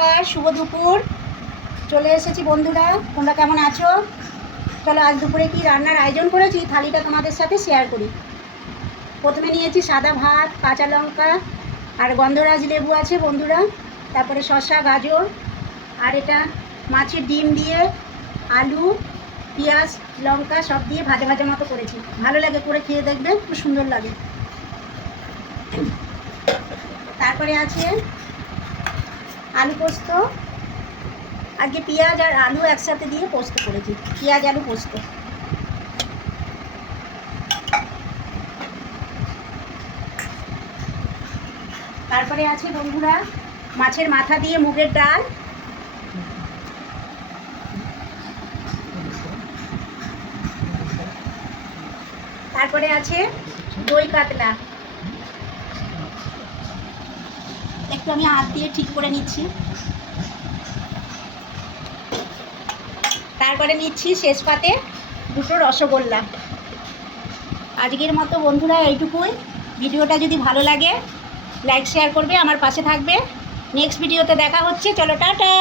নমস্কার, শুভ দুপুর। চলে এসেছি বন্ধুরা, তোমরা কেমন আছো? চলো আজ দুপুরে কি রান্নার আয়োজন করেছি থালিটা তোমাদের সাথে শেয়ার করি। প্রথমে নিয়েছি সাদা ভাত, কাঁচা লঙ্কা আর গন্ধরাজ লেবু আছে বন্ধুরা, তারপরে শসা, গাজর আর এটা মাছের ডিম দিয়ে আলু, পেঁয়াজ, লঙ্কা সব দিয়ে ভাজা ভাজা মতো করেছি। ভালো লাগে, করে খেয়ে দেখবে, খুব সুন্দর লাগে। তারপরে আছে আলু পোস্ত। আজকে পেঁয়াজ আর আলু একসাথে দিয়ে পোস্ত করেছি, পেঁয়াজ আলু পোস্ত। তারপরে আছে বন্ধুরা মাছের মাথা দিয়ে মুগের ডাল। তারপরে আছে দই কাতলা, একটু আমি হাত দিয়ে ঠিক করে নিচ্ছি। তারপরে নিচ্ছি শেষ পাতে দুটো রসগোল্লা। আজকের মতো বন্ধুরা এইটুকুই। ভিডিওটা যদি ভালো লাগে লাইক শেয়ার করবে, আমার পাশে থাকবে। নেক্সট ভিডিওতে দেখা হচ্ছে। চলো টাটা।